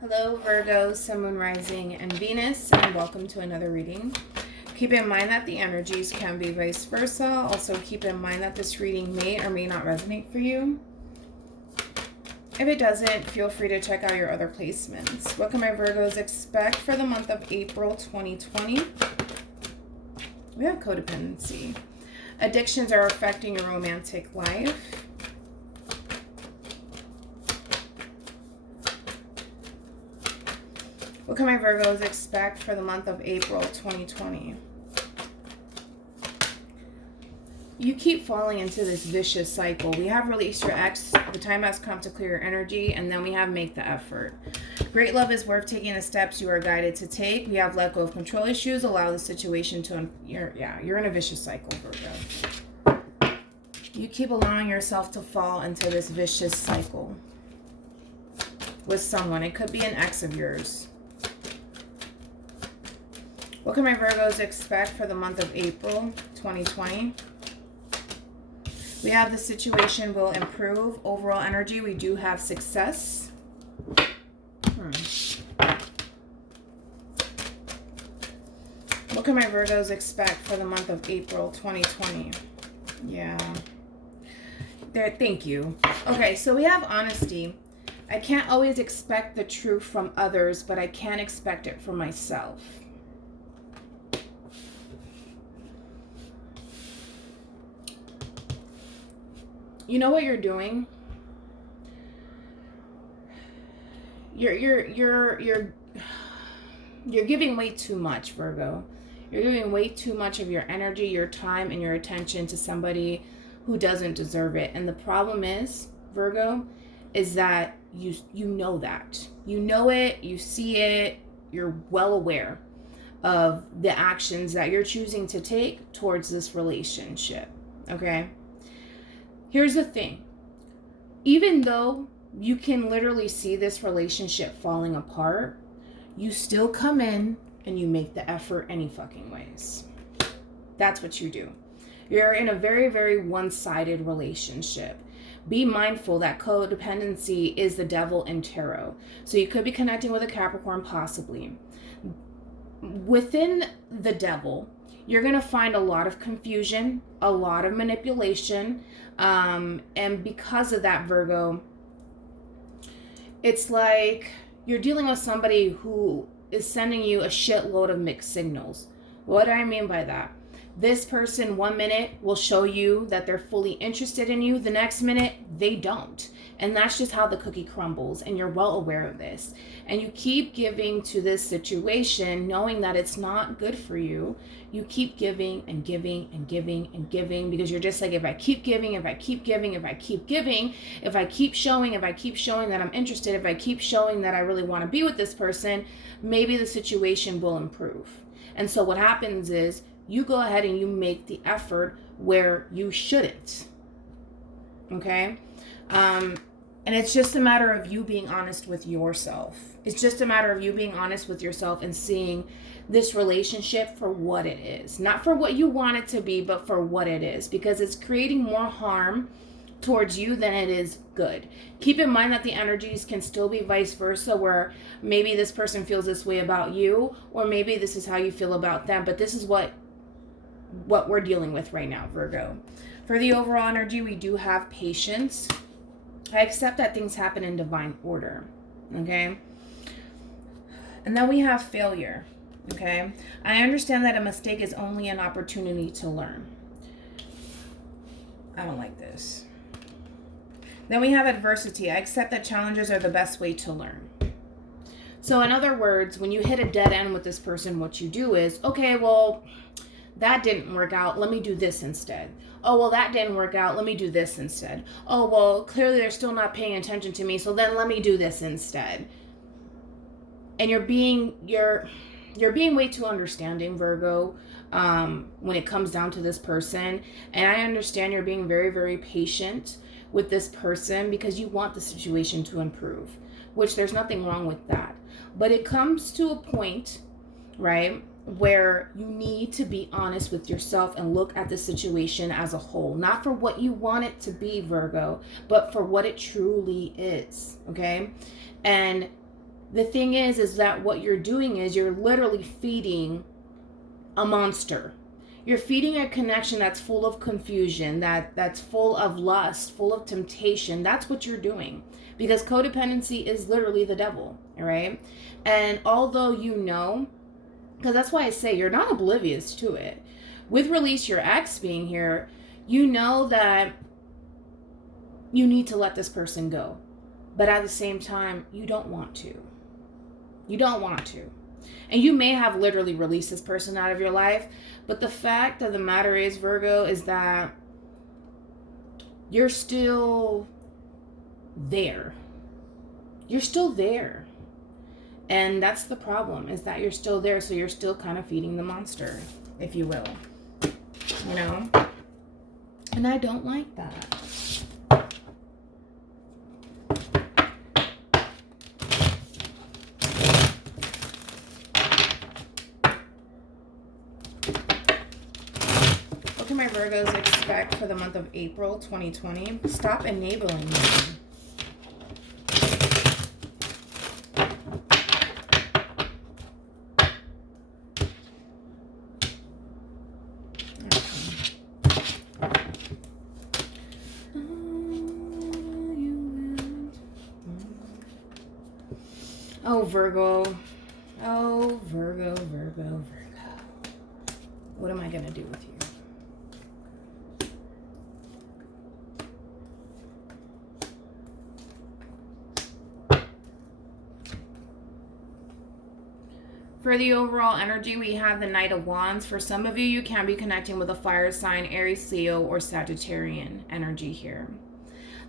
Hello, Virgo, Sun, Moon, Rising, and Venus, and welcome to another reading. Keep in mind that the energies can be vice versa. Also, keep in mind that this reading may or may not resonate for you. If it doesn't, feel free to check out your other placements. What can my Virgos expect for the month of April 2020? We have codependency. Addictions are affecting your romantic life. What can my Virgos expect for the month of April 2020? You keep falling into this vicious cycle. We have release your ex, the time has come to clear your energy, and then we have make the effort. Great love is worth taking the steps you are guided to take. We have let go of control issues, allow the situation to, you're in a vicious cycle, Virgo. You keep allowing yourself to fall into this vicious cycle with someone. It could be an ex of yours. What can my Virgos expect for the month of April 2020? We have the situation will improve. Overall energy, we do have success. What can my Virgos expect for the month of April 2020? Yeah. There, thank you. Okay, so we have honesty. I can't always expect the truth from others, but I can expect it from myself. You know what you're doing? You're giving way too much, Virgo. You're giving way too much of your energy, your time, and your attention to somebody who doesn't deserve it. And the problem is, Virgo, is that you know that. You know it, you see it, you're well aware of the actions that you're choosing to take towards this relationship, okay? Here's the thing. Even though you can literally see this relationship falling apart, you still come in and you make the effort any fucking ways. That's what you do. You're in a very, very one-sided relationship. Be mindful that codependency is the devil in tarot. So you could be connecting with a Capricorn possibly. Within the devil, you're going to find a lot of confusion, a lot of manipulation, and because of that, Virgo, it's like you're dealing with somebody who is sending you a shitload of mixed signals. What do I mean by that? This person 1 minute will show you that they're fully interested in you. The next minute, they don't. And that's just how the cookie crumbles. And you're well aware of this. And you keep giving to this situation knowing that it's not good for you. You keep giving and giving and giving and giving because you're just like, if I keep giving, if I keep giving, if I keep giving, if I keep showing that I'm interested, if I keep showing that I really want to be with this person, maybe the situation will improve. And so what happens is you go ahead and you make the effort where you shouldn't. Okay? And it's just a matter of you being honest with yourself. It's just a matter of you being honest with yourself and seeing this relationship for what it is. Not for what you want it to be, but for what it is. Because it's creating more harm towards you than it is good. Keep in mind that the energies can still be vice versa, where maybe this person feels this way about you, or maybe this is how you feel about them. But this is what we're dealing with right now, Virgo. For the overall energy, we do have patience. I accept that things happen in divine order, okay? And then we have failure, okay? I understand that a mistake is only an opportunity to learn. I don't like this. Then we have adversity. I accept that challenges are the best way to learn. So in other words, when you hit a dead end with this person, what you do is, okay, well, that didn't work out. Let me do this instead. Oh, well, that didn't work out. Let me do this instead. Oh, well, clearly they're still not paying attention to me. So then let me do this instead. And you're being way too understanding, Virgo, when it comes down to this person. And I understand you're being very, very patient with this person because you want the situation to improve, which there's nothing wrong with that. But it comes to a point, right, where you need to be honest with yourself and look at the situation as a whole, not for what you want it to be, Virgo, but for what it truly is, okay? And The thing is that what you're doing is you're literally feeding a monster. You're feeding a connection that's full of confusion, that's full of lust, full of temptation. That's what you're doing. Because codependency is literally the devil, all right? And although you know, because that's why I say you're not oblivious to it. With release your ex being here, you know that you need to let this person go. But at the same time, you don't want to. You don't want to. And you may have literally released this person out of your life, but the fact of the matter is, Virgo, is that you're still there. You're still there. And that's the problem, is that you're still there, so you're still kind of feeding the monster, if you will. You know? And I don't like that. What can my Virgos expect for the month of April 2020? Stop enabling me. Oh, Virgo. Oh, Virgo, Virgo, Virgo. What am I going to do with you? For the overall energy, we have the Knight of Wands. For some of you, you can be connecting with a fire sign, Aries, Leo, or Sagittarian energy here.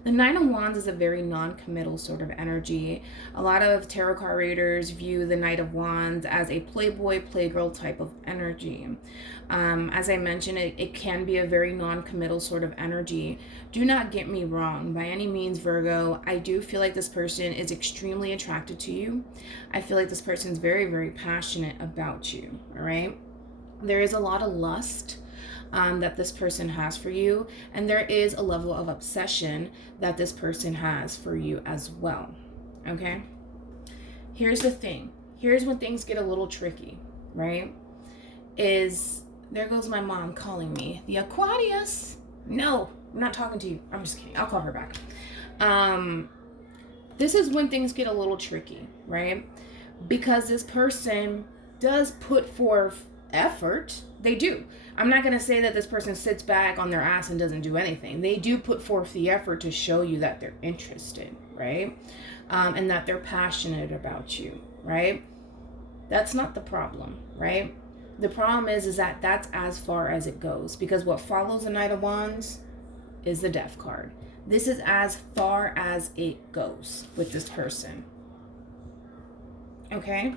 The Nine of Wands is a very non-committal sort of energy. A lot of tarot card readers view the Knight of Wands as a playboy, playgirl type of energy. As I mentioned, it can be a very non-committal sort of energy. Do not get me wrong. By any means, Virgo, I do feel like this person is extremely attracted to you. I feel like this person is very, very passionate about you, all right? There is a lot of lust that this person has for you, and there is a level of obsession that this person has for you as well, okay? Here's the thing. Here's when things get a little tricky, right? There goes my mom calling me. The Aquarius. No, I'm not talking to you. I'm just kidding. I'll call her back. This is when things get a little tricky, right? Because this person does put forth effort. They do. I'm not going to say that this person sits back on their ass and doesn't do anything. They do put forth the effort to show you that they're interested, right? And that they're passionate about you, right? That's not the problem, right? The problem is that that's as far as it goes, because what follows the Knight of Wands is the Death card. This is as far as it goes with this person, okay?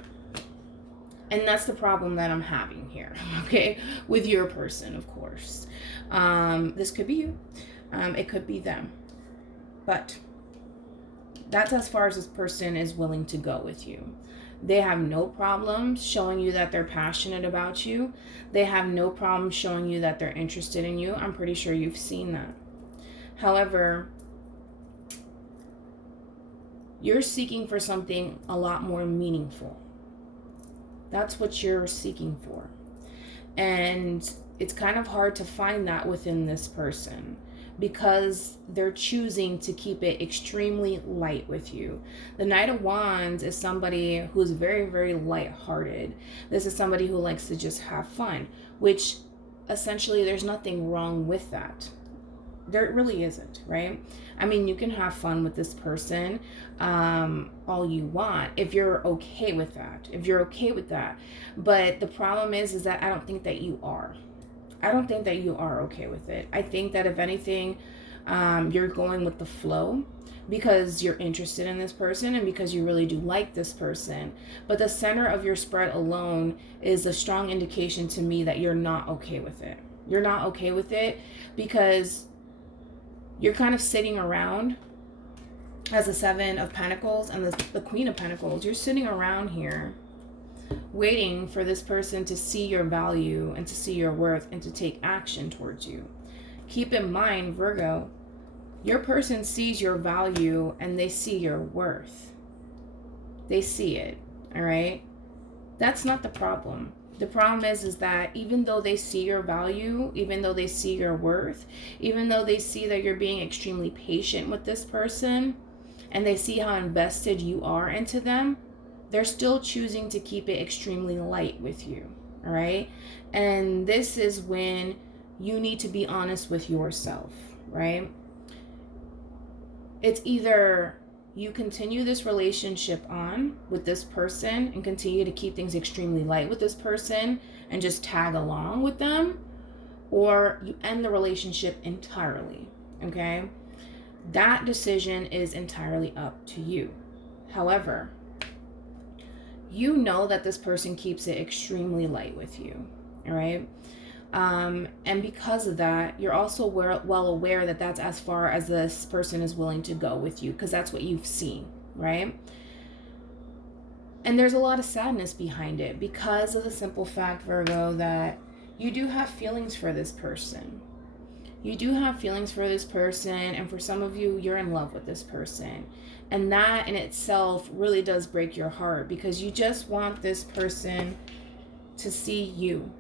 And that's the problem that I'm having here, okay? With your person, of course. This could be you. It could be them. But that's as far as this person is willing to go with you. They have no problem showing you that they're passionate about you. They have no problem showing you that they're interested in you. I'm pretty sure you've seen that. However, you're seeking for something a lot more meaningful. That's what you're seeking for. And it's kind of hard to find that within this person, because they're choosing to keep it extremely light with you. The Knight of Wands is somebody who's very, very lighthearted. This is somebody who likes to just have fun, which essentially there's nothing wrong with that. There really isn't, right? I mean, you can have fun with this person all you want if you're okay with that. If you're okay with that. But the problem is that I don't think that you are. I don't think that you are okay with it. I think that if anything, you're going with the flow because you're interested in this person and because you really do like this person. But the center of your spread alone is a strong indication to me that you're not okay with it. You're not okay with it because you're kind of sitting around as the Seven of Pentacles and the Queen of Pentacles. You're sitting around here waiting for this person to see your value and to see your worth and to take action towards you. Keep in mind, Virgo, your person sees your value and they see your worth. They see it, all right? That's not the problem. The problem is that even though they see your value, even though they see your worth, even though they see that you're being extremely patient with this person, and they see how invested you are into them, they're still choosing to keep it extremely light with you, all right? And this is when you need to be honest with yourself, right? It's either you continue this relationship on with this person and continue to keep things extremely light with this person and just tag along with them, or you end the relationship entirely, okay? That decision is entirely up to you. However, you know that this person keeps it extremely light with you, all right? And because of that, you're also well aware that that's as far as this person is willing to go with you, because that's what you've seen, right? And there's a lot of sadness behind it because of the simple fact, Virgo, that you do have feelings for this person. You do have feelings for this person, and for some of you, you're in love with this person. And that in itself really does break your heart, because you just want this person to see you.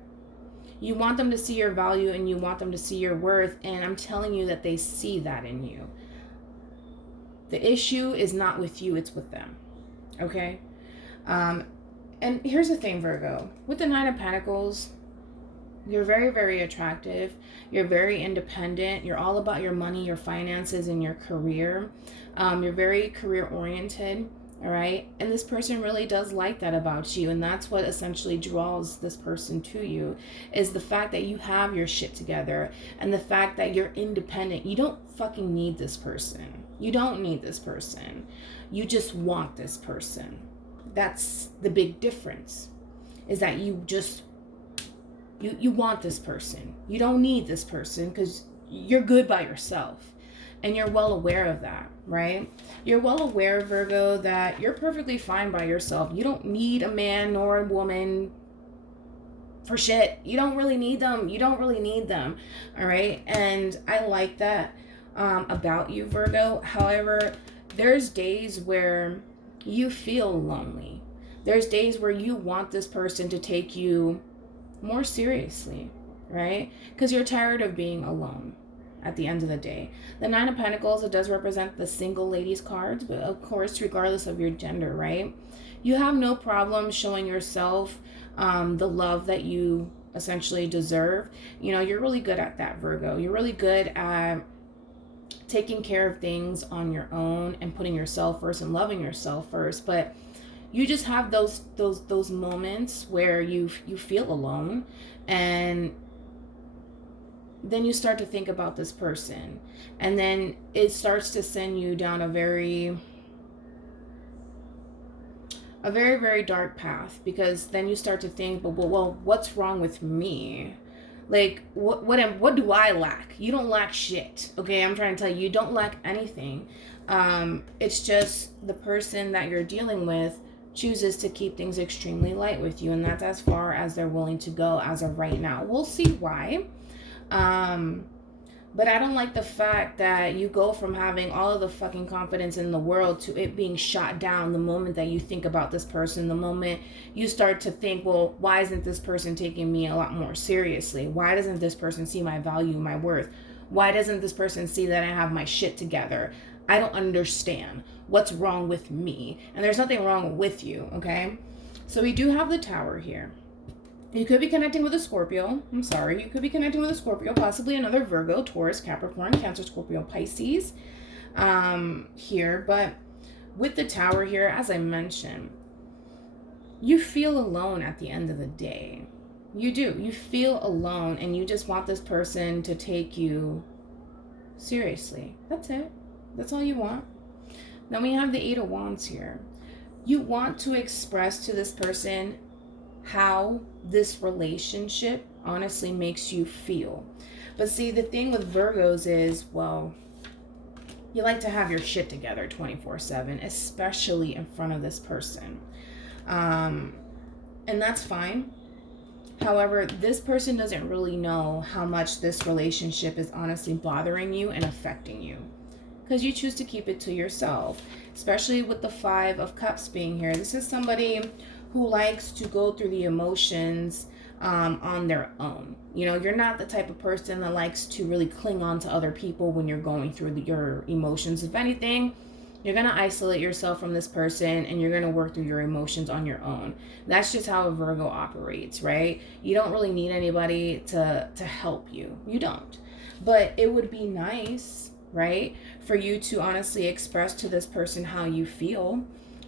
You want them to see your value, and you want them to see your worth, and I'm telling you that they see that in you. The issue is not with you, it's with them, okay? And here's the thing, Virgo. With the Nine of Pentacles, you're very, very attractive. You're very independent. You're all about your money, your finances, and your career. You're very career-oriented. All right. And this person really does like that about you. And that's what essentially draws this person to you, is the fact that you have your shit together and the fact that you're independent. You don't fucking need this person. You don't need this person. You just want this person. That's the big difference, is that you just, you want this person. You don't need this person because you're good by yourself. And you're well aware of that, right? You're well aware, Virgo, that you're perfectly fine by yourself. You don't need a man nor a woman for shit. You don't really need them. You don't really need them, all right? And I like that about you, Virgo. However, there's days where you feel lonely. There's days where you want this person to take you more seriously, right? Because you're tired of being alone. At the end of the day, the Nine of Pentacles, it does represent the single ladies cards, but of course, regardless of your gender, right? You have no problem showing yourself the love that you essentially deserve. You know, you're really good at that, Virgo. You're really good at taking care of things on your own and putting yourself first and loving yourself first. But you just have those moments where you feel alone, and then you start to think about this person, and then it starts to send you down a very, very dark path, because then you start to think, well, what's wrong with me? Like, what do I lack? You don't lack shit, okay? I'm trying to tell you, you don't lack anything. It's just the person that you're dealing with chooses to keep things extremely light with you, and that's as far as they're willing to go as of right now. We'll see why. But I don't like the fact that you go from having all of the fucking confidence in the world to it being shot down the moment that you think about this person, the moment you start to think, well, why isn't this person taking me a lot more seriously? Why doesn't this person see my value, my worth? Why doesn't this person see that I have my shit together? I don't understand. What's wrong with me? And there's nothing wrong with you, okay? So we do have the Tower here. You could be connecting with a Scorpio. I'm sorry. You could be connecting with a Scorpio, possibly another Virgo, Taurus, Capricorn, Cancer, Scorpio, Pisces here. But with the Tower here, as I mentioned, you feel alone at the end of the day. You do. You feel alone, and you just want this person to take you seriously. That's it. That's all you want. Then we have the Eight of Wands here. You want to express to this person how this relationship honestly makes you feel. But see, the thing with Virgos is, well, you like to have your shit together 24/7, especially in front of this person. And that's fine. However, this person doesn't really know how much this relationship is honestly bothering you and affecting you. because you choose to keep it to yourself, especially with the Five of Cups being here. This is somebody who likes to go through the emotions on their own. You know, you're not the type of person that likes to really cling on to other people when you're going through your emotions. If anything, you're going to isolate yourself from this person and you're going to work through your emotions on your own. That's just how a Virgo operates, right? You don't really need anybody to help you. You don't. But it would be nice, right, for you to honestly express to this person how you feel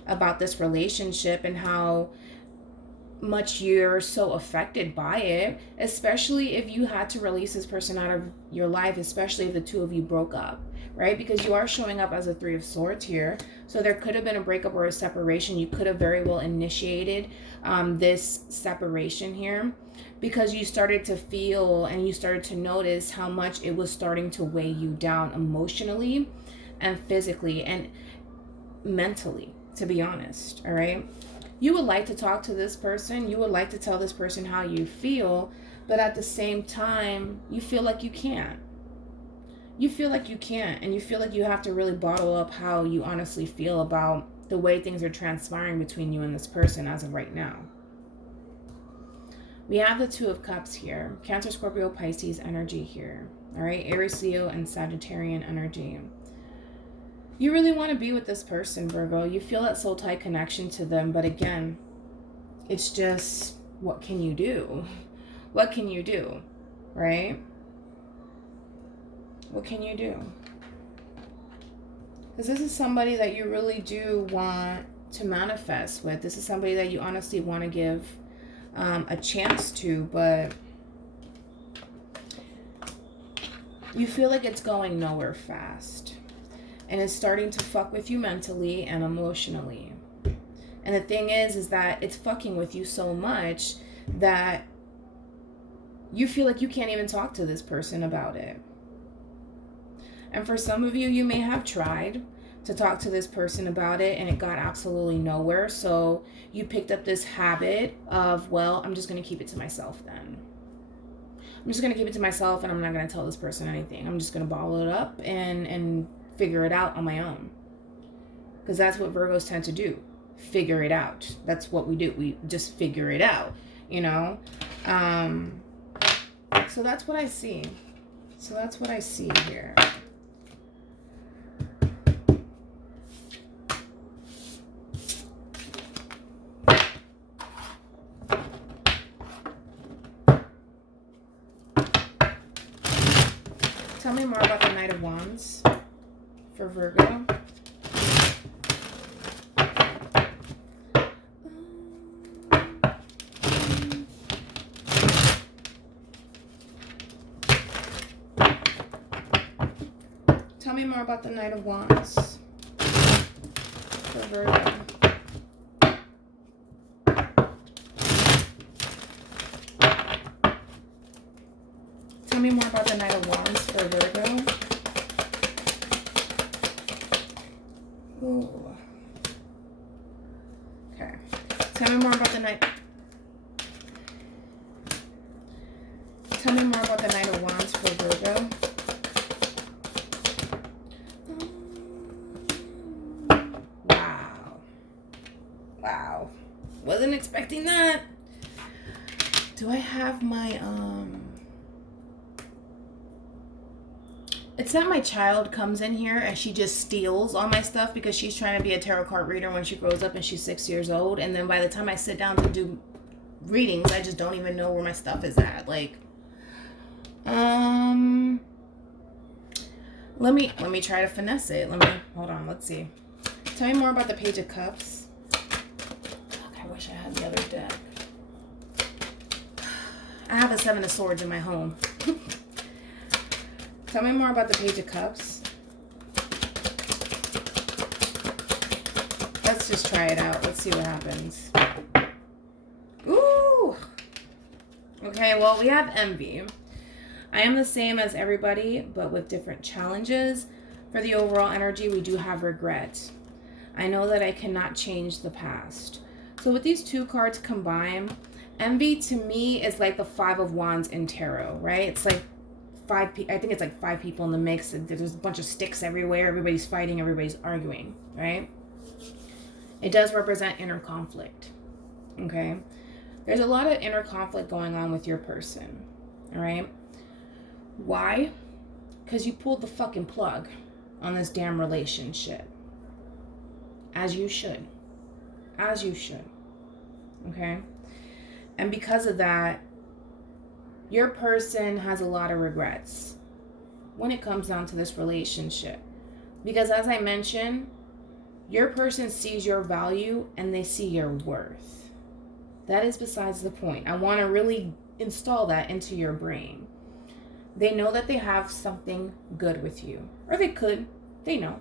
about this relationship and how much you're so affected by it, especially if you had to release this person out of your life, especially if the two of you broke up, right? Because you are showing up as a Three of Swords here. So there could have been a breakup or a separation. You could have very well initiated this separation here because you started to feel and you started to notice how much it was starting to weigh you down emotionally and physically and mentally, to be honest, all right? You would like to talk to this person. You would like to tell this person how you feel, but at the same time, you feel like you can't. You feel like you can't, and you feel like you have to really bottle up how you honestly feel about the way things are transpiring between you and this person as of right now. We have the Two of Cups here. Cancer, Scorpio, Pisces energy here. All right, Aries, Leo, and Sagittarian energy. You really want to be with this person, Virgo. You feel that soul tie connection to them. But again, it's just, what can you do? What can you do? Right? What can you do? Because this is somebody that you really do want to manifest with. This is somebody that you honestly want to give a chance to. But you feel like it's going nowhere fast. And it's starting to fuck with you mentally and emotionally. And the thing is that it's fucking with you so much that you feel like you can't even talk to this person about it. And for some of you, you may have tried to talk to this person about it and it got absolutely nowhere. So you picked up this habit of, well, I'm just going to keep it to myself then. I'm just going to keep it to myself and I'm not going to tell this person anything. I'm just going to bottle it up and figure it out on my own. Because that's what Virgos tend to do. Figure it out. That's what we do. We just figure it out, you know? So that's what I see. So that's what I see here. Tell me more about the Knight of Wands for Virgo. Tell me more about the Knight of Wands for Virgo. Tell me more about the Knight of Wands for Virgo. Ooh. Okay. Tell me more about the Knight. Tell me more about the Knight of Wands for Virgo. Wow. Wow. Wasn't expecting that. Do I have my, It's that my child comes in here and she just steals all my stuff because she's trying to be a tarot card reader when she grows up and she's 6 years old. And then by the time I sit down to do readings, I just don't even know where my stuff is at. Like, let me try to finesse it. Hold on, let's see. Tell me more about the Page of Cups. Fuck, I wish I had the other deck. I have a Seven of Swords in my home. Tell me more about the Page of Cups. Let's just try it out. Let's see what happens. Ooh. Okay, well, we have envy. I am the same as everybody, but with different challenges. For the overall energy, we do have regret. I know that I cannot change the past. So with these two cards combined, envy to me is like the Five of Wands in tarot, right? It's like I think it's like 5 people in the mix. There's a bunch of sticks everywhere. Everybody's fighting. Everybody's arguing, right? It does represent inner conflict, okay? There's a lot of inner conflict going on with your person, all right? Why? Because you pulled the fucking plug on this damn relationship. As you should. As you should, okay? And because of that, your person has a lot of regrets when it comes down to this relationship. Because as I mentioned, your person sees your value and they see your worth. That is besides the point. I want to really install that into your brain. They know that they have something good with you. Or they could. They know.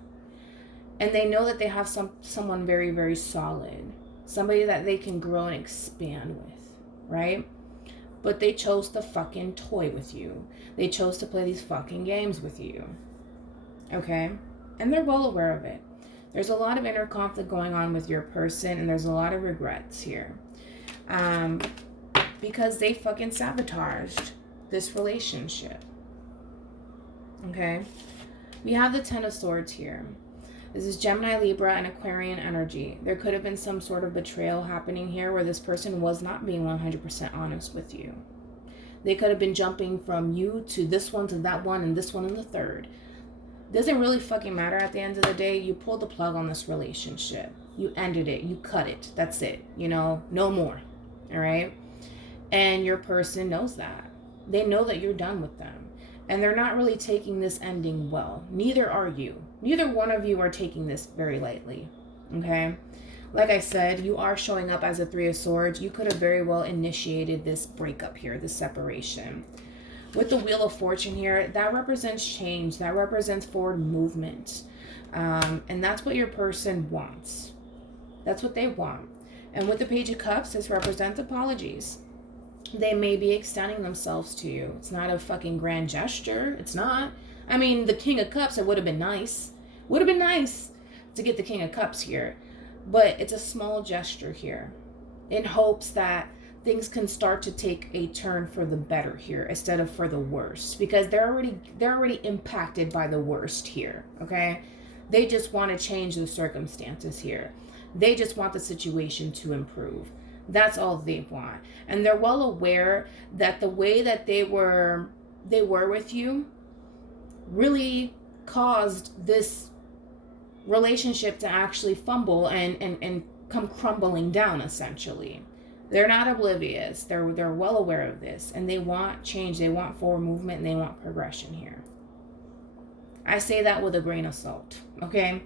And they know that they have someone very, very solid. Somebody that they can grow and expand with. Right? But they chose to fucking toy with you. They chose to play these fucking games with you. Okay? And they're well aware of it. There's a lot of inner conflict going on with your person, and there's a lot of regrets here. Because they fucking sabotaged this relationship. Okay? We have the Ten of Swords here. This is Gemini, Libra, and Aquarian energy. There could have been some sort of betrayal happening here where this person was not being 100% honest with you. They could have been jumping from you to this one to that one and this one and the third. Doesn't really fucking matter at the end of the day. You pulled the plug on this relationship. You ended it. You cut it. That's it. You know, no more. All right? And your person knows that. They know that you're done with them. And they're not really taking this ending well. Neither are you. Neither one of you are taking this very lightly. Okay? Like I said, you are showing up as a Three of Swords. You could have very well initiated this breakup here, this separation. With the Wheel of Fortune here, that represents change. That represents forward movement. And that's what your person wants. That's what they want. And with the Page of Cups, this represents apologies. They may be extending themselves to you. It's not a fucking grand gesture. It's not. I mean, the King of Cups, it would have been nice. Would have been nice to get the King of Cups here. But it's a small gesture here in hopes that things can start to take a turn for the better here instead of for the worst. Because they're already impacted by the worst here, okay? They just want to change the circumstances here. They just want the situation to improve. That's all they want. And they're well aware that the way that they were with you really caused this relationship to actually fumble and come crumbling down, essentially. They're not oblivious. They're well aware of this. And they want change. They want forward movement. And they want progression here. I say that with a grain of salt. Okay?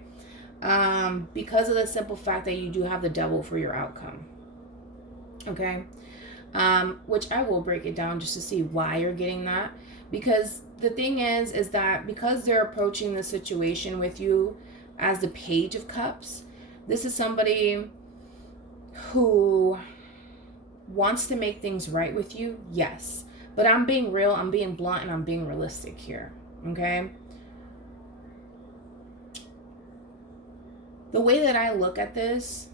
Because of the simple fact that you do have the devil for your outcome. Okay? Which I will break it down just to see why you're getting that. Because the thing is that because they're approaching the situation with you as the Page of Cups, this is somebody who wants to make things right with you, yes. But I'm being real, I'm being blunt, and I'm being realistic here, okay? The way that I look at this,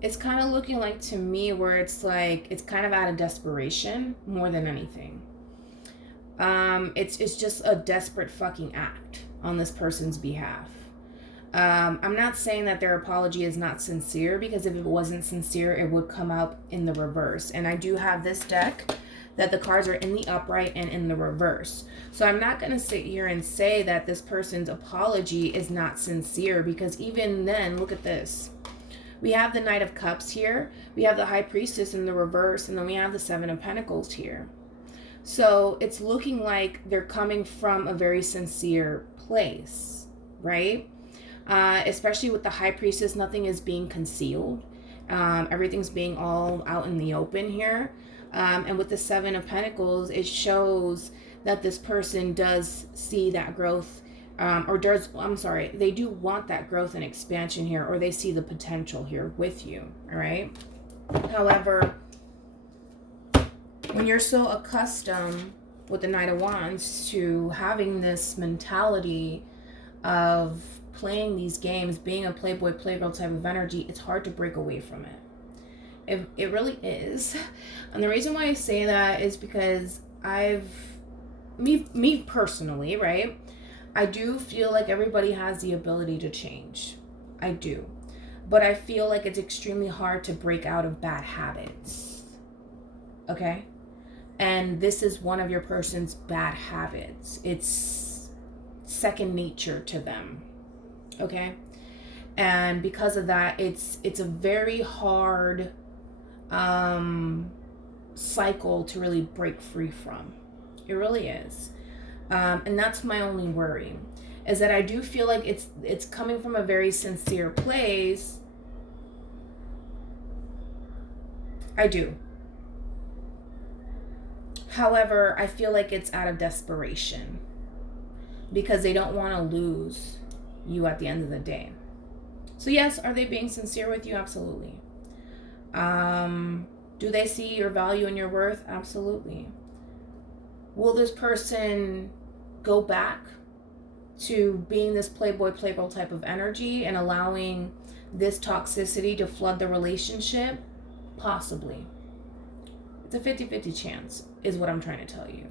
it's kind of looking like to me where it's like, it's kind of out of desperation more than anything. It's just a desperate fucking act on this person's behalf. I'm not saying that their apology is not sincere, because if it wasn't sincere, it would come out in the reverse. And I do have this deck that the cards are in the upright and in the reverse. So I'm not going to sit here and say that this person's apology is not sincere, because even then, look at this. We have the Knight of Cups here. We have the High Priestess in the reverse. And then we have the Seven of Pentacles here. So it's looking like they're coming from a very sincere place, right? Especially with the High Priestess, nothing is being concealed. Everything's being all out in the open here. And with the Seven of Pentacles, it shows that this person does see that growth, they do want that growth and expansion here, or they see the potential here with you, all right? However, when you're so accustomed with the Knight of Wands to having this mentality of playing these games, being a playboy, playgirl type of energy, it's hard to break away from it. It really is. And the reason why I say that is because me personally, right? I do feel like everybody has the ability to change. I do. But I feel like it's extremely hard to break out of bad habits. Okay? And this is one of your person's bad habits. It's second nature to them. Okay? And because of that, it's a very hard cycle to really break free from. It really is. And that's my only worry, is that I do feel like it's coming from a very sincere place. I do. However, I feel like it's out of desperation because they don't want to lose you at the end of the day. So yes, are they being sincere with you? Absolutely. Do they see your value and your worth? Absolutely. Will this person go back to being this playboy, playgirl type of energy and allowing this toxicity to flood the relationship? Possibly. It's a 50-50 chance, is what I'm trying to tell you.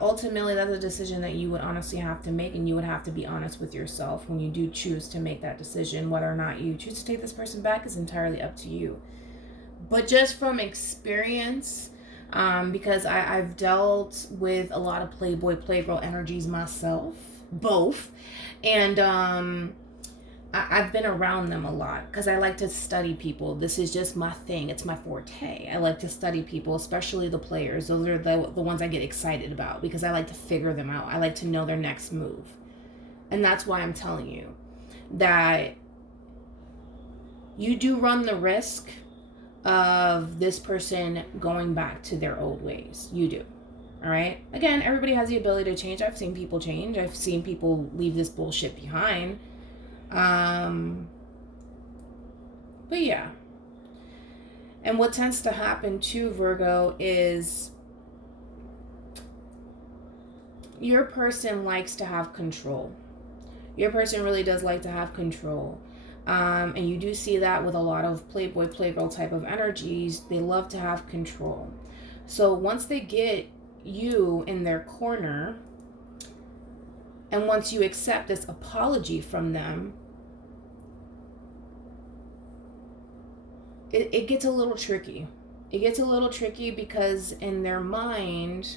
Ultimately, that's a decision that you would honestly have to make, and you would have to be honest with yourself when you do choose to make that decision. Whether or not you choose to take this person back is entirely up to you. But just from experience, because I've dealt with a lot of playboy, playgirl energies myself, both, and I've been around them a lot because I like to study people. This is just my thing. It's my forte. I like to study people, especially the players. Those are the ones I get excited about because I like to figure them out. I like to know their next move. And that's why I'm telling you that you do run the risk of this person going back to their old ways. You do. All right? Again, everybody has the ability to change. I've seen people change. I've seen people leave this bullshit behind. But yeah. And what tends to happen to Virgo is your person likes to have control. Your person really does like to have control. And you do see that with a lot of playboy, playgirl type of energies. They love to have control. So once they get you in their corner, and once you accept this apology from them, it gets a little tricky. It gets a little tricky because in their mind,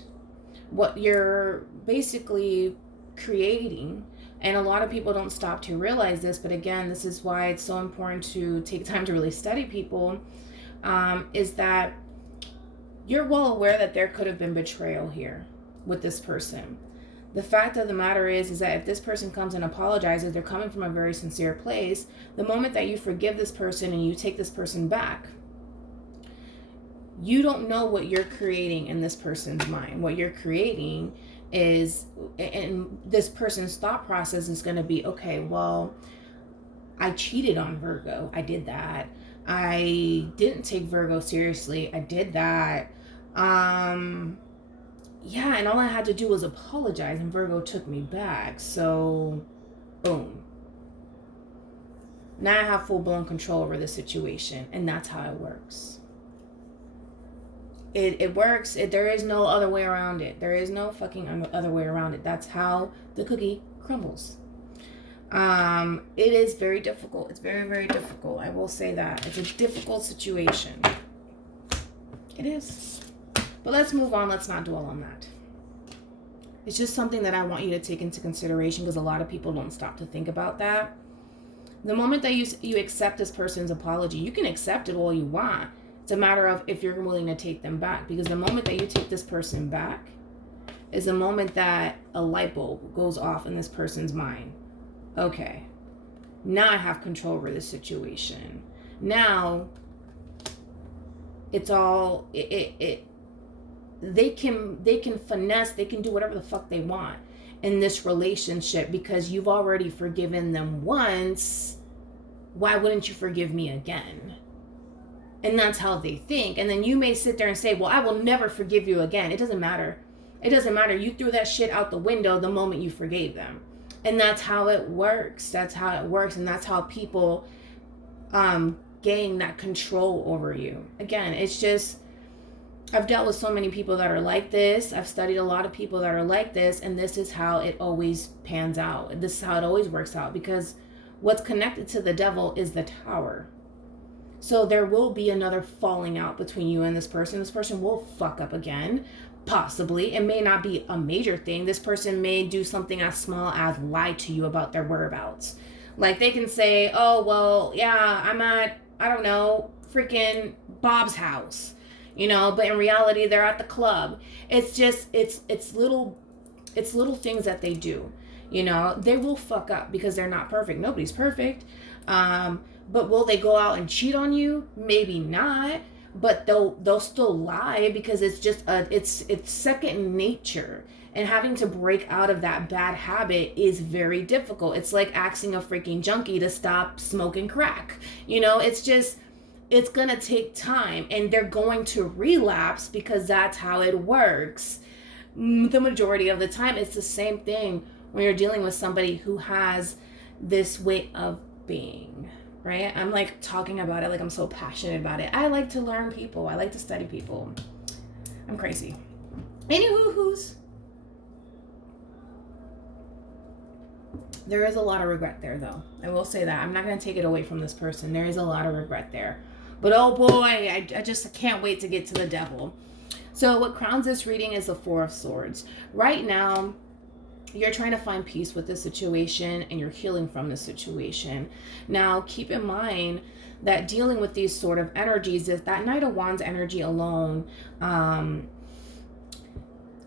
what you're basically creating, and a lot of people don't stop to realize this, but again, this is why it's so important to take time to really study people, is that you're well aware that there could have been betrayal here with this person. The fact of the matter is that if this person comes and apologizes, they're coming from a very sincere place. The moment that you forgive this person and you take this person back, you don't know what you're creating in this person's mind. What you're creating is, and this person's thought process is going to be, okay, well, I cheated on Virgo. I did that. I didn't take Virgo seriously. I did that. Yeah, and all I had to do was apologize, and Virgo took me back. So, boom. Now I have full-blown control over the situation, and that's how it works. It works. There is no other way around it. There is no fucking other way around it. That's how the cookie crumbles. It is very difficult. It's very, very difficult. I will say that. It's a difficult situation. It is. But let's move on. Let's not dwell on that. It's just something that I want you to take into consideration because a lot of people don't stop to think about that. The moment that you accept this person's apology, you can accept it all you want. It's a matter of if you're willing to take them back. Because the moment that you take this person back is the moment that a light bulb goes off in this person's mind. Okay, now I have control over this situation. Now it's all they can finesse, they can do whatever the fuck they want in this relationship because you've already forgiven them once. Why wouldn't you forgive me again? And that's how they think. And then you may sit there and say, well, I will never forgive you again. It doesn't matter. It doesn't matter. You threw that shit out the window the moment you forgave them. And that's how it works. That's how it works. And that's how people gain that control over you. Again, it's just, I've dealt with so many people that are like this. I've studied a lot of people that are like this, and this is how it always pans out. This is how it always works out, because what's connected to the devil is the Tower. So there will be another falling out between you and this person. This person will fuck up again, possibly. It may not be a major thing. This person may do something as small as lie to you about their whereabouts. Like, they can say, oh, well, yeah, I'm at, I don't know, freaking Bob's house. You know, but in reality, they're at the club. It's just, it's little things that they do. You know, they will fuck up because they're not perfect. Nobody's perfect. But will they go out and cheat on you? Maybe not. But they'll still lie, because it's just it's second nature. And having to break out of that bad habit is very difficult. It's like asking a freaking junkie to stop smoking crack. You know, it's just, it's going to take time, and they're going to relapse because that's how it works. The majority of the time, it's the same thing when you're dealing with somebody who has this way of being, right? I'm like talking about it like I'm so passionate about it. I like to learn people. I like to study people. I'm crazy. Anywho, there is a lot of regret there, though. I will say that. I'm not going to take it away from this person. There is a lot of regret there. But oh boy, I just can't wait to get to the devil. So what crowns this reading is the Four of Swords. Right now, you're trying to find peace with the situation, and you're healing from the situation. Now, keep in mind that dealing with these sort of energies, is that Knight of Wands energy alone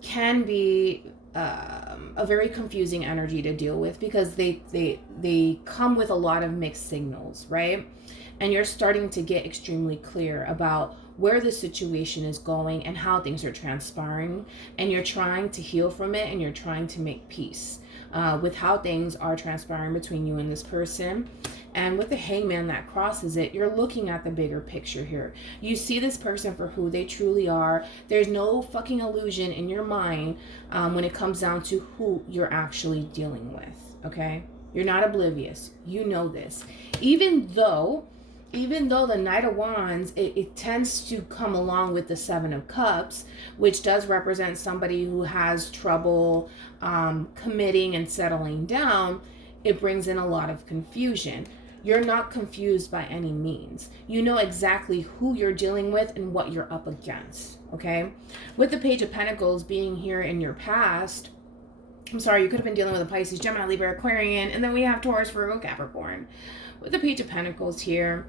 can be a very confusing energy to deal with, because they come with a lot of mixed signals, right? And you're starting to get extremely clear about where the situation is going and how things are transpiring, and you're trying to heal from it, and you're trying to make peace with how things are transpiring between you and this person. And with the Hangman that crosses it, you're looking at the bigger picture here. You see this person for who they truly are. There's no fucking illusion in your mind when it comes down to who you're actually dealing with, okay? You're not oblivious. You know this. Even though the Knight of Wands, it tends to come along with the Seven of Cups, which does represent somebody who has trouble committing and settling down, it brings in a lot of confusion. You're not confused by any means. You know exactly who you're dealing with and what you're up against, okay? With the Page of Pentacles being here in your past, I'm sorry, you could have been dealing with a Pisces, Gemini, Libra, Aquarian, and then we have Taurus, Virgo, Capricorn. With the Page of Pentacles here,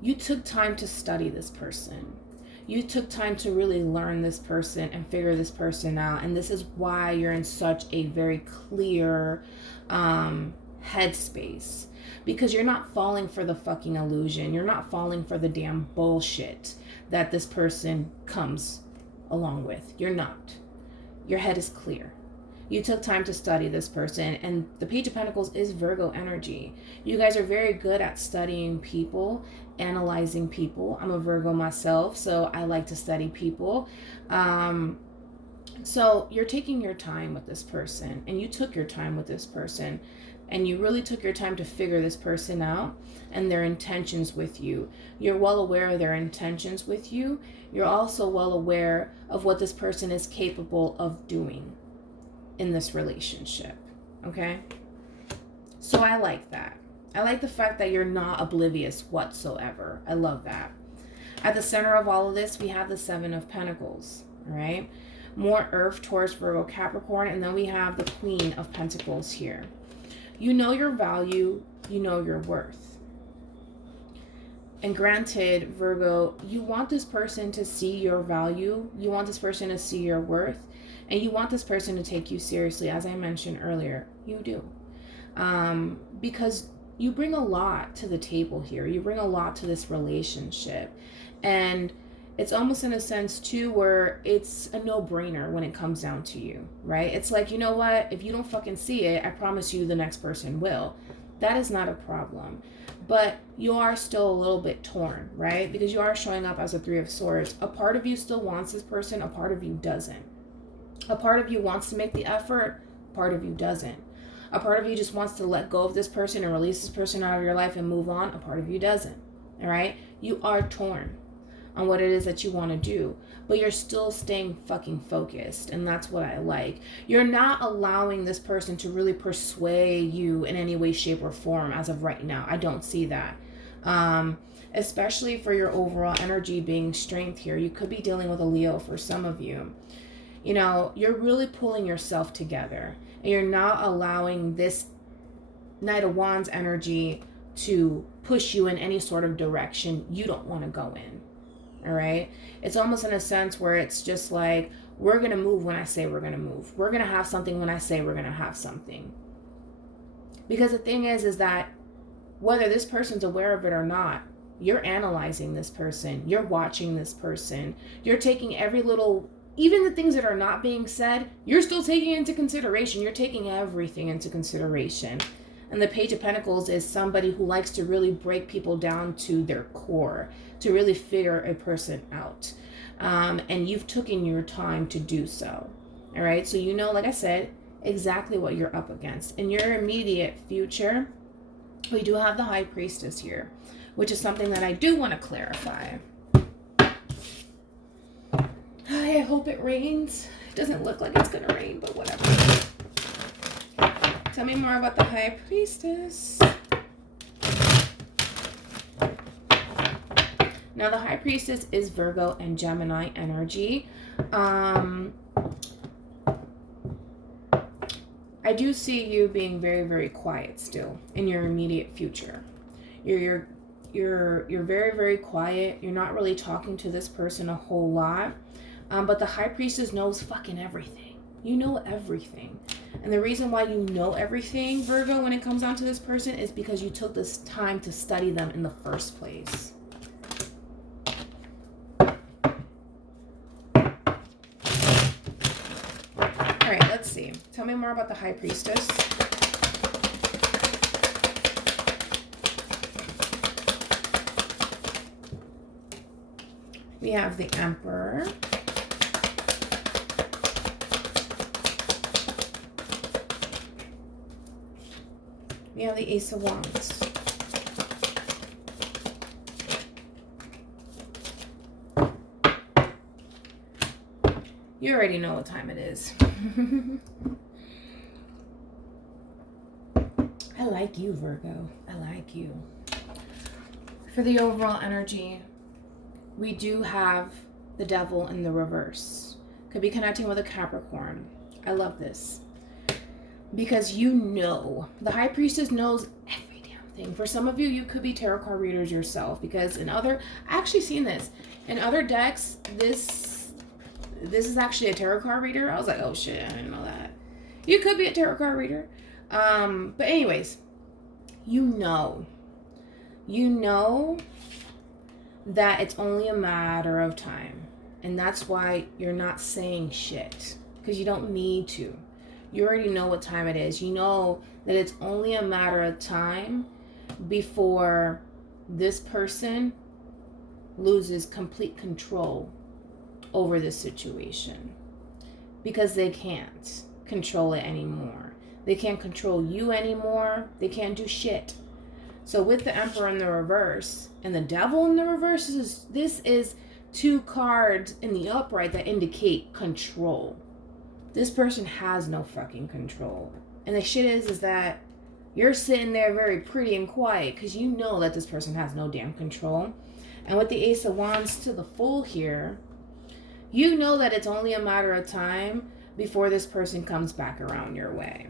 you took time to study this person. You took time to really learn this person and figure this person out. And this is why you're in such a very clear headspace. Because you're not falling for the fucking illusion. You're not falling for the damn bullshit that this person comes along with. You're not. Your head is clear. You took time to study this person, and the Page of Pentacles is Virgo energy. You guys are very good at studying people, analyzing people. I'm a Virgo myself, so I like to study people. So you're taking your time with this person, and you took your time with this person, and you really took your time to figure this person out and their intentions with you. You're well aware of their intentions with you. You're also well aware of what this person is capable of doing in this relationship, okay? So I like that. I like the fact that you're not oblivious whatsoever. I love that. At the center of all of this, we have the Seven of Pentacles, all right? More Earth, Taurus, Virgo, Capricorn, and then we have the Queen of Pentacles here. You know your value, you know your worth. And granted, Virgo, you want this person to see your value, you want this person to see your worth, and you want this person to take you seriously, as I mentioned earlier. You do. Because you bring a lot to the table here. You bring a lot to this relationship. And it's almost in a sense, too, where it's a no-brainer when it comes down to you, right? It's like, you know what? If you don't fucking see it, I promise you the next person will. That is not a problem. But you are still a little bit torn, right? Because you are showing up as a Three of Swords. A part of you still wants this person. A part of you doesn't. A part of you wants to make the effort, part of you doesn't. A part of you just wants to let go of this person and release this person out of your life and move on. A part of you doesn't. All right? You are torn on what it is that you want to do, but you're still staying fucking focused, and that's what I like. You're not allowing this person to really persuade you in any way, shape, or form as of right now. I don't see that. Especially for your overall energy being strength here. You could be dealing with a Leo for some of you. You know, you're really pulling yourself together, and you're not allowing this Knight of Wands energy to push you in any sort of direction you don't want to go in. All right? It's almost in a sense where it's just like, we're going to move when I say we're going to move. We're going to have something when I say we're going to have something. Because the thing is that whether this person's aware of it or not, you're analyzing this person. You're watching this person. You're taking every little, even the things that are not being said, you're still taking into consideration. You're taking everything into consideration. And the Page of Pentacles is somebody who likes to really break people down to their core, to really figure a person out. And you've taken your time to do so. All right. So, you know, like I said, exactly what you're up against. In your immediate future, we do have the High Priestess here, which is something that I do want to clarify. I hope it rains. It doesn't look like it's going to rain, but whatever. Tell me more about the High Priestess. Now, the High Priestess is Virgo and Gemini energy. I do see you being very, very quiet still in your immediate future. You're very, very quiet. You're not really talking to this person a whole lot. But the High Priestess knows fucking everything. You know everything. And the reason why you know everything, Virgo, when it comes down to this person is because you took this time to study them in the first place. All right, let's see. Tell me more about the High Priestess. We have the Emperor. We have the Ace of Wands. You already know what time it is. I like you, Virgo. I like you. For the overall energy, we do have the Devil in the reverse. Could be connecting with a Capricorn. I love this. Because you know, the High Priestess knows every damn thing. For some of you, you could be tarot card readers yourself. Because in other, I actually seen this. In other decks, this is actually a tarot card reader. I was like, oh shit, I didn't know that. You could be a tarot card reader. But anyways, you know that it's only a matter of time. And that's why you're not saying shit. Because you don't need to. You already know what time it is. You know that it's only a matter of time before this person loses complete control over this situation. Because they can't control it anymore. They can't control you anymore. They can't do shit. So with the Emperor in the reverse and the Devil in the reverse, this is two cards in the upright that indicate control. This person has no fucking control. And the shit is that you're sitting there very pretty and quiet because you know that this person has no damn control. And with the Ace of Wands to the Fool here, you know that it's only a matter of time before this person comes back around your way.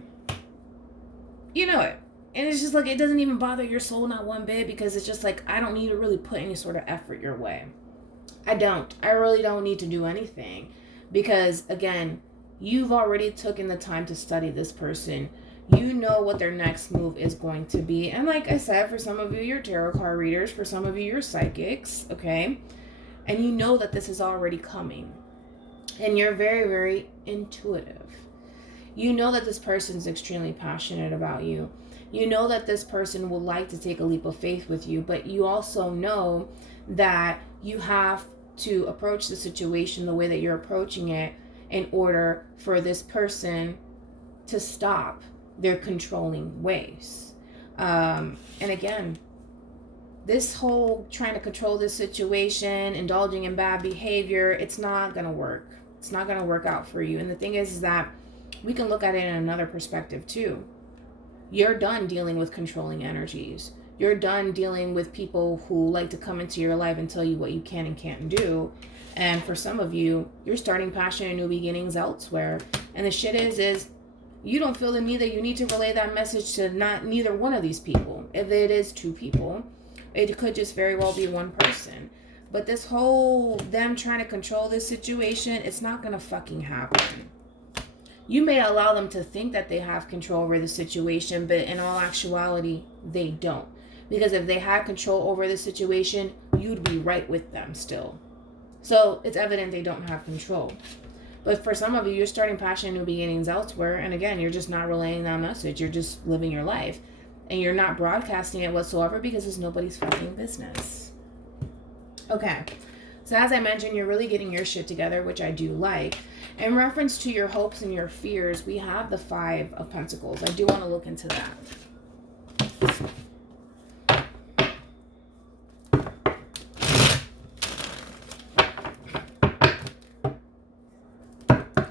You know it. And it's just like, it doesn't even bother your soul not one bit because it's just like, I don't need to really put any sort of effort your way. I really don't need to do anything because, again, you've already taken the time to study this person. You know what their next move is going to be. And like I said, for some of you, you're tarot card readers. For some of you, you're psychics, okay? And you know that this is already coming. And you're very, very intuitive. You know that this person's extremely passionate about you. You know that this person would like to take a leap of faith with you. But you also know that you have to approach the situation the way that you're approaching it in order for this person to stop their controlling ways. And again, this whole trying to control this situation, indulging in bad behavior, it's not going to work. It's not going to work out for you. And the thing is that we can look at it in another perspective too. You're done dealing with controlling energies. You're done dealing with people who like to come into your life and tell you what you can and can't do. And for some of you, you're starting passion and new beginnings elsewhere. And the shit is you don't feel the need that you need to relay that message to neither one of these people. If it is two people, it could just very well be one person. But this whole them trying to control this situation, it's not going to fucking happen. You may allow them to think that they have control over the situation, but in all actuality, they don't. Because if they had control over the situation, you'd be right with them still. So it's evident they don't have control. But for some of you, you're starting passion and new beginnings elsewhere. And again, you're just not relaying that message. You're just living your life. And you're not broadcasting it whatsoever because it's nobody's fucking business. Okay. So as I mentioned, you're really getting your shit together, which I do like. In reference to your hopes and your fears, we have the 5 of Pentacles. I do want to look into that.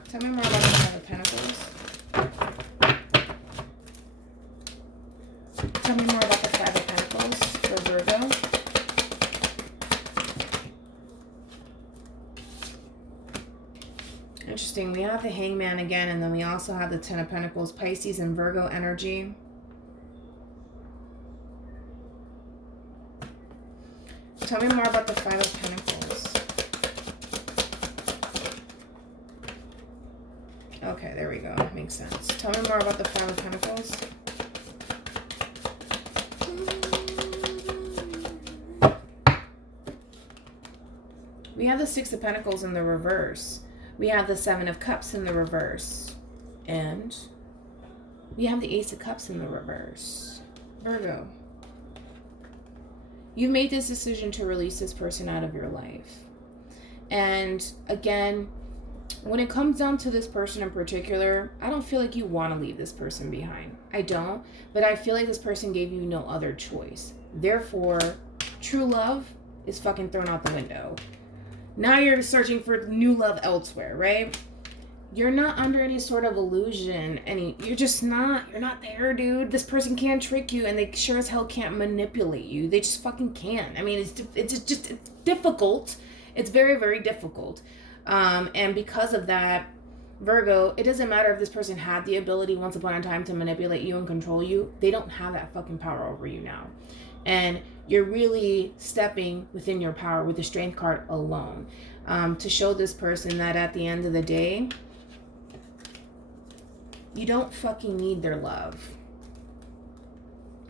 Tell me more about the 5 of Pentacles. Tell me more about the 5 of Pentacles for Virgo. Interesting. We have the Hangman again, and then we also have the 10 of Pentacles, Pisces and Virgo energy. Tell me more about the 5 of Pentacles. Okay, there we go. Makes sense. Tell me more about the 5 of Pentacles. We have the 6 of Pentacles in the reverse. We have the 7 of Cups in the reverse. And we have the Ace of Cups in the reverse. Virgo. You made this decision to release this person out of your life. And again, when it comes down to this person in particular, I don't feel like you want to leave this person behind. I don't. But I feel like this person gave you no other choice. Therefore, true love is fucking thrown out the window. Now you're searching for new love elsewhere, right? You're not under any sort of illusion. You're not there, dude. This person can't trick you, and they sure as hell can't manipulate you. They just fucking can't. I mean, it's difficult. It's very, very difficult. And because of that, Virgo, it doesn't matter if this person had the ability once upon a time to manipulate you and control you. They don't have that fucking power over you now. And you're really stepping within your power with the Strength card alone, to show this person that at the end of the day, you don't fucking need their love.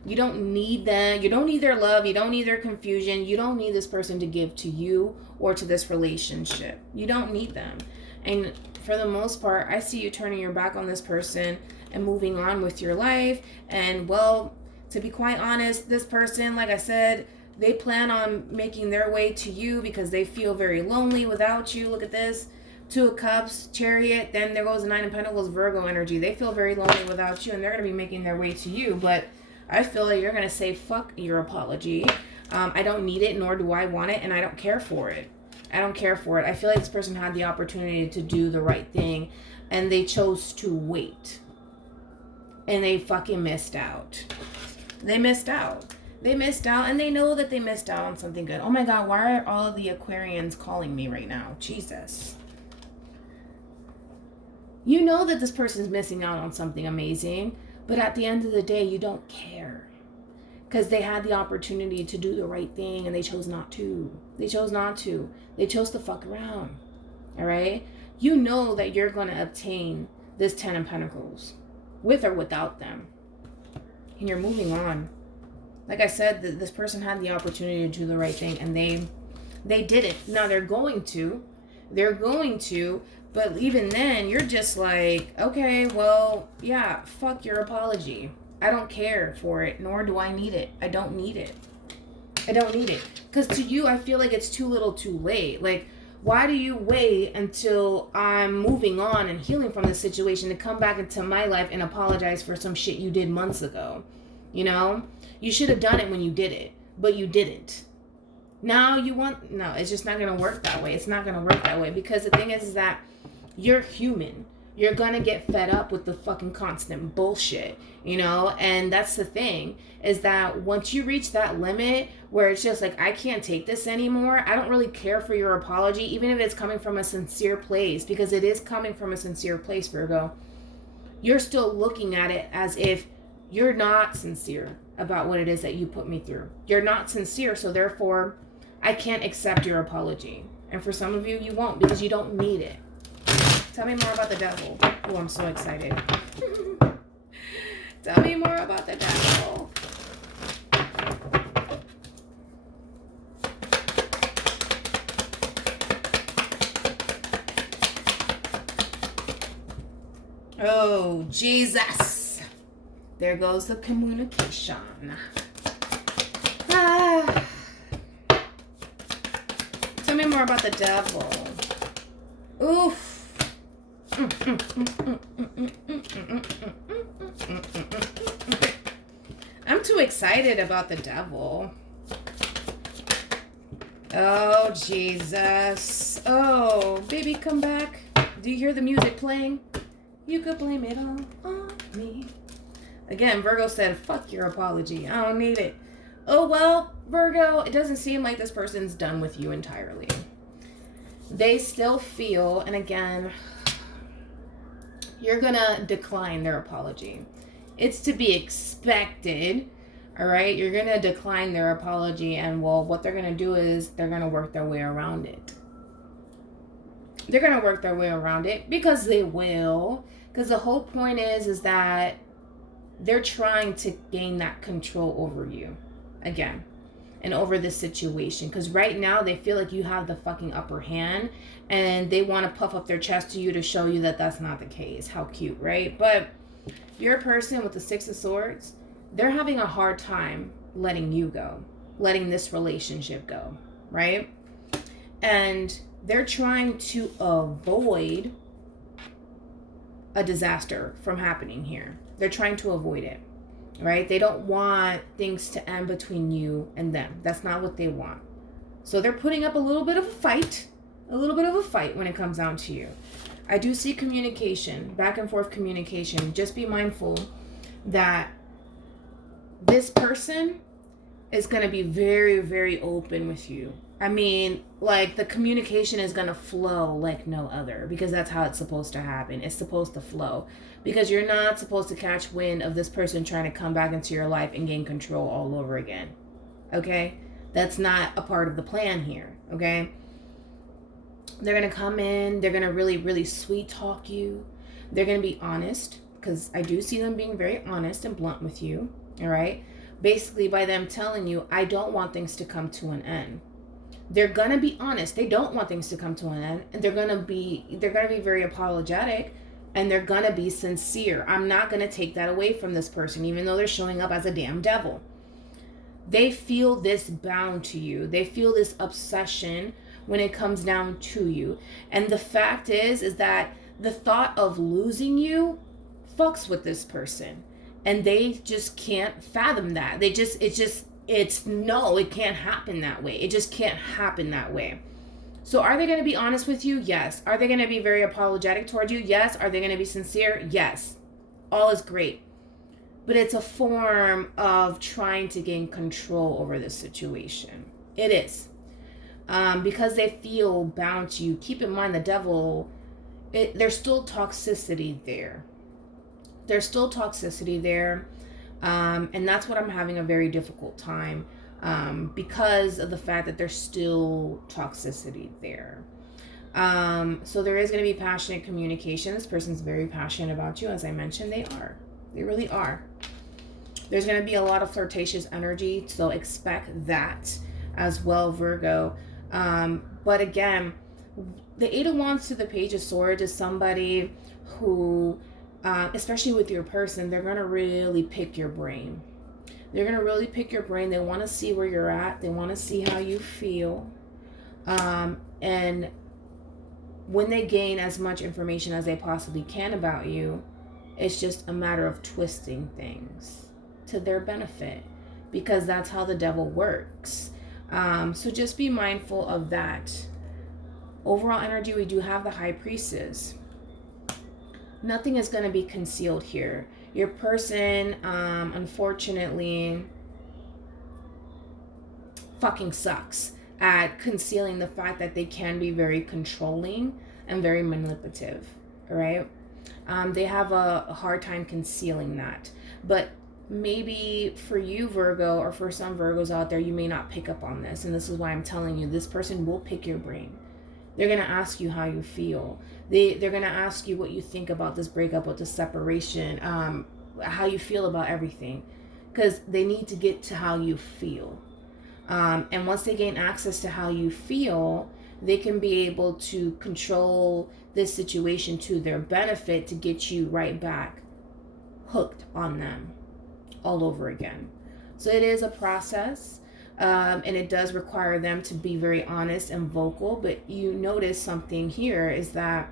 You don't need them. You don't need their love. You don't need their confusion. You don't need this person to give to you or to this relationship. You don't need them. And for the most part, I see you turning your back on this person and moving on with your life. And well, to be quite honest, this person, like I said, they plan on making their way to you because they feel very lonely without you. Look at this. 2 of Cups, Chariot, then there goes the 9 of Pentacles, Virgo energy. They feel very lonely without you, and they're going to be making their way to you. But I feel like you're going to say, fuck your apology. I don't need it, nor do I want it, and I don't care for it. I don't care for it. I feel like this person had the opportunity to do the right thing, and they chose to wait. And they fucking missed out. They missed out. They missed out, and they know that they missed out on something good. Oh my God, why are all of the Aquarians calling me right now? Jesus. You know that this person's missing out on something amazing, but at the end of the day, you don't care. Because they had the opportunity to do the right thing, and they chose not to. They chose not to. They chose to fuck around. All right? You know that you're going to obtain this 10 of Pentacles, with or without them. And you're moving on. Like I said, this person had the opportunity to do the right thing, and they didn't. Now they're going to. They're going to. But even then, you're just like, okay, well, yeah, fuck your apology. I don't care for it, nor do I need it. I don't need it. I don't need it. Because to you, I feel like it's too little too late. Like, Why do you wait until I'm moving on and healing from this situation to come back into my life and apologize for some shit you did months ago? You know? You should have done it when you did it, but you didn't. Now you want... No, it's just not going to work that way. It's not going to work that way, because the thing is that you're human. You're going to get fed up with the fucking constant bullshit, you know? And that's the thing, is that once you reach that limit where it's just like, I can't take this anymore, I don't really care for your apology, even if it's coming from a sincere place, because it is coming from a sincere place, Virgo. You're still looking at it as if you're not sincere about what it is that you put me through. You're not sincere, so therefore, I can't accept your apology. And for some of you, you won't, because you don't need it. Tell me more about the devil. Oh, I'm so excited. Tell me more about the devil. Oh, Jesus. There goes the communication. Ah. Tell me more about the devil. Oof. I'm too excited about the devil. Oh, Jesus. Oh, baby, come back. Do you hear the music playing? You could blame it all on me. Again, Virgo said, fuck your apology. I don't need it. Oh, well, Virgo, it doesn't seem like this person's done with you entirely. They still feel, and again, you're going to decline their apology. It's to be expected, all right? You're going to decline their apology, and, well, what they're going to do is they're going to work their way around it. They're going to work their way around it because they will. Because the whole point is that they're trying to gain that control over you, again, and over this situation. Because right now they feel like you have the fucking upper hand, and they want to puff up their chest to you to show you that that's not the case. How cute, right? But you're a person with the Six of Swords. They're having a hard time letting you go, letting this relationship go, right? And they're trying to avoid a disaster from happening here. They're trying to avoid it, right? They don't want things to end between you and them. That's not what they want. So they're putting up a little bit of a fight when it comes down to you. I do see communication, back and forth communication. Just be mindful that this person is going to be very, very open with you. I mean, like, the communication is going to flow like no other, because that's how it's supposed to happen. It's supposed to flow, because you're not supposed to catch wind of this person trying to come back into your life and gain control all over again. Okay? That's not a part of the plan here. Okay? They're going to come in. They're going to really, really sweet talk you. They're going to be honest, because I do see them being very honest and blunt with you. All right? Basically, by them telling you, I don't want things to come to an end. They're going to be honest. They don't want things to come to an end. And they're going to be very apologetic, and they're going to be sincere. I'm not going to take that away from this person, even though they're showing up as a damn devil. They feel this bound to you. They feel this obsession when it comes down to you. And the fact is that the thought of losing you fucks with this person. And they just can't fathom that. It can't happen that way. It just can't happen that way. So are they going to be honest with you? Yes. Are they going to be very apologetic toward you? Yes. Are they going to be sincere? Yes. All is great. But it's a form of trying to gain control over this situation. It is. Because they feel bound to you. Keep in mind, the devil, there's still toxicity there. There's still toxicity there. And that's what I'm having a very difficult time, because of the fact that there's still toxicity there. So there is going to be passionate communication. This person's very passionate about you. As I mentioned, they are. They really are. There's going to be a lot of flirtatious energy, so expect that as well, Virgo. But again, the Eight of Wands to the Page of Swords is somebody who, especially with your person, they're going to really pick your brain. They're going to really pick your brain. They want to see where you're at. They want to see how you feel. And when they gain as much information as they possibly can about you, it's just a matter of twisting things to their benefit, because that's how the devil works. So just be mindful of that. Overall energy, we do have the High Priestess. Nothing is going to be concealed here. Your person, unfortunately, fucking sucks at concealing the fact that they can be very controlling and very manipulative, all right? They have a hard time concealing that. But maybe for you, Virgo, or for some Virgos out there, you may not pick up on this. And this is why I'm telling you, this person will pick your brain. They're going to ask you how you feel. They're going to ask you what you think about this breakup, what this separation, how you feel about everything. Because they need to get to how you feel. And once they gain access to how you feel, they can be able to control this situation to their benefit to get you right back hooked on them all over again. So it is a process, and it does require them to be very honest and vocal. But you notice something here is that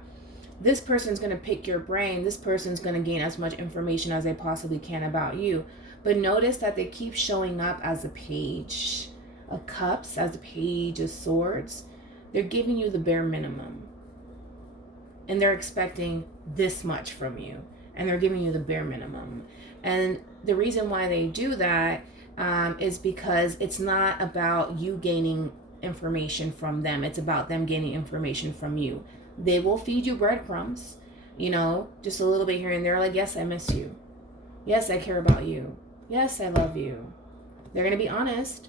this person's going to pick your brain. This person's going to gain as much information as they possibly can about you. But notice that they keep showing up as a Page of Cups, as a Page of Swords. They're giving you the bare minimum. And they're expecting this much from you. And they're giving you the bare minimum. And the reason why they do that is because it's not about you gaining information from them. It's about them gaining information from you. They will feed you breadcrumbs, just a little bit here and there. Like, yes, I miss you. Yes, I care about you. Yes, I love you. They're going to be honest,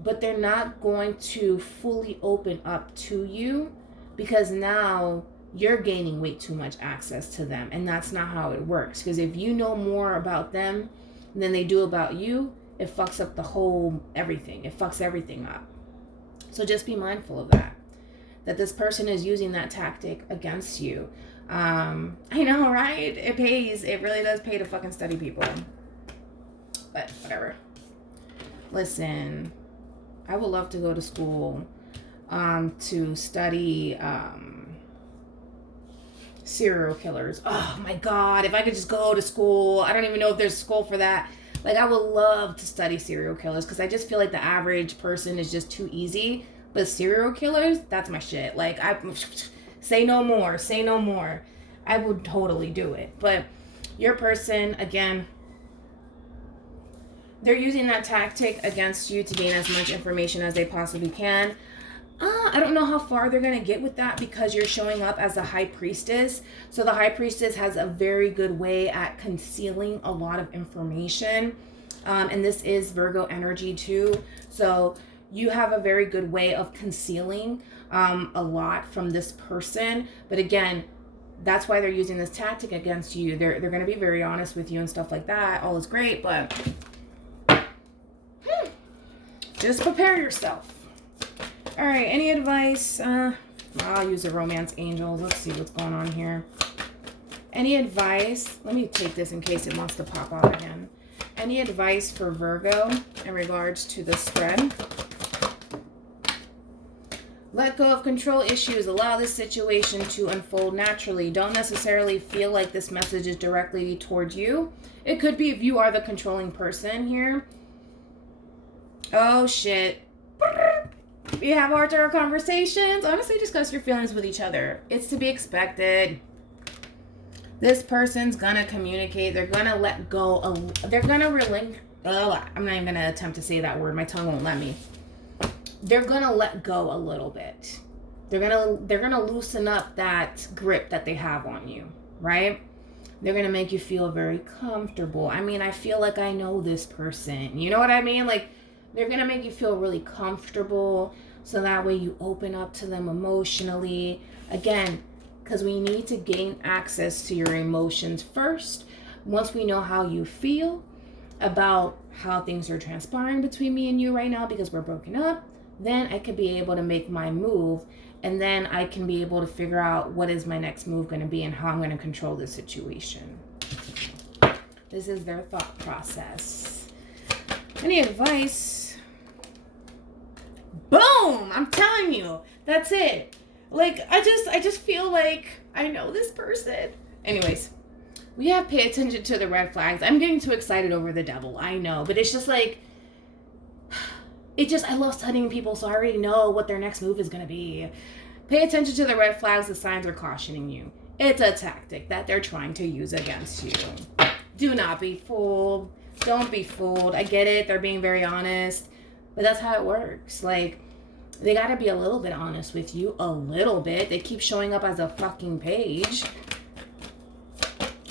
but they're not going to fully open up to you, because now you're gaining way too much access to them. And that's not how it works. Because if you know more about them than they do about you, it fucks up the whole everything. It fucks everything up. So just be mindful of that this person is using that tactic against you. I know, right? It pays. It really does pay to fucking study people. But whatever. Listen, I would love to go to school to study serial killers. Oh my God, if I could just go to school. I don't even know if there's school for that. Like, I would love to study serial killers, because I just feel like the average person is just too easy. But serial killers, that's my shit. Like, I say no more. I would totally do it. But your person, again, they're using that tactic against you to gain as much information as they possibly can. I don't know how far they're going to get with that, because you're showing up as a High Priestess. So the High Priestess has a very good way at concealing a lot of information. And this is Virgo energy too. So you have a very good way of concealing a lot from this person. But again, that's why they're using this tactic against you. They're going to be very honest with you and stuff like that. All is great, but just prepare yourself. All right, any advice? I'll use the romance angels. Let's see what's going on here. Any advice? Let me take this in case it wants to pop out again. Any advice for Virgo in regards to the spread? Let go of control issues. Allow this situation to unfold naturally. Don't necessarily feel like this message is directly towards you. It could be if you are the controlling person here. Oh, shit. You have hard-to-hard conversations. Honestly, discuss your feelings with each other. It's to be expected. This person's gonna communicate. They're gonna let go. They're gonna relinquish. I'm not even gonna attempt to say that word. My tongue won't let me. They're gonna let go a little bit. They're gonna loosen up that grip that they have on you, right? They're gonna make you feel very comfortable. I mean, I feel like I know this person. You know what I mean? Like, they're gonna make you feel really comfortable, so that way you open up to them emotionally. Again, because we need to gain access to your emotions first. Once we know how you feel about how things are transpiring between me and you right now, because we're broken up, then I could be able to make my move, and then I can be able to figure out what is my next move going to be and how I'm going to control the situation. This is their thought process. Any advice? Boom! I'm telling you, that's it. Like, I just feel like I know this person. Anyways, we have pay attention to the red flags. I'm getting too excited over the devil. I know, but it's just like, I love studying people, so I already know what their next move is going to be. Pay attention to the red flags. The signs are cautioning you. It's a tactic that they're trying to use against you. Do not be fooled. Don't be fooled. I get it. They're being very honest, but that's how it works. Like, they got to be a little bit honest with you. A little bit. They keep showing up as a fucking page.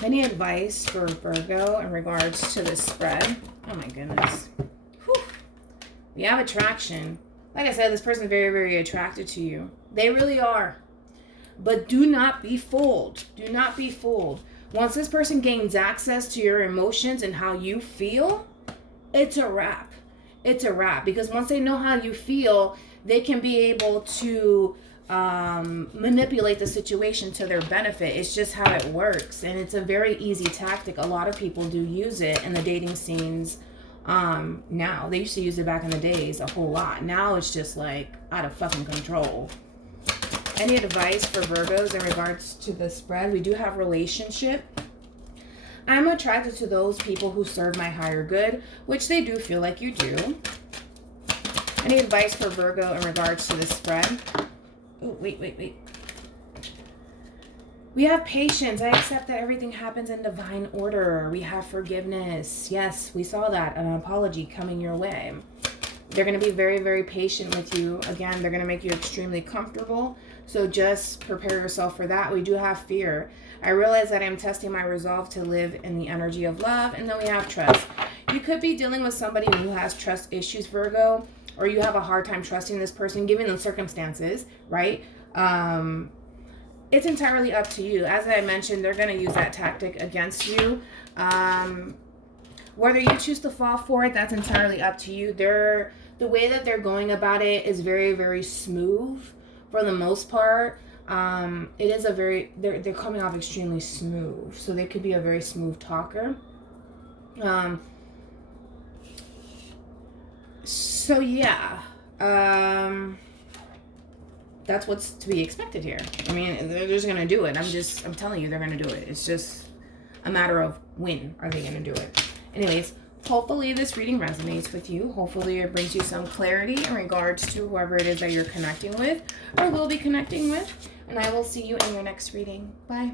Any advice for Virgo in regards to this spread? Oh my goodness. Whew. We have attraction. Like I said, this person is very, very attracted to you. They really are. But do not be fooled. Do not be fooled. Once this person gains access to your emotions and how you feel, it's a wrap. It's a wrap. Because once they know how you feel, they can be able to manipulate the situation to their benefit. It's just how it works. And it's a very easy tactic. A lot of people do use it in the dating scenes now. They used to use it back in the days a whole lot. Now it's just like out of fucking control. Any advice for Virgos in regards to the spread? We do have relationship. I'm attracted to those people who serve my higher good, which they do feel like you do. Any advice for Virgo in regards to the spread? Oh, wait. We have patience. I accept that everything happens in divine order. We have forgiveness. Yes, we saw that. An apology coming your way. They're going to be very, very patient with you. Again, they're going to make you extremely comfortable. So just prepare yourself for that. We do have fear. I realize that I'm testing my resolve to live in the energy of love. And then we have trust. You could be dealing with somebody who has trust issues, Virgo, or you have a hard time trusting this person given the circumstances, right? It's entirely up to you. As I mentioned, they're going to use that tactic against you. Whether you choose to fall for it, that's entirely up to you. The way that they're going about it is very, very smooth for the most part. It is a very, they're coming off extremely smooth. So they could be a very smooth talker. So yeah, that's what's to be expected here. I mean, they're just going to do it. I'm telling you, they're going to do it. It's just a matter of when are they going to do it. Anyways, hopefully this reading resonates with you. Hopefully it brings you some clarity in regards to whoever it is that you're connecting with or will be connecting with. And I will see you in your next reading. Bye.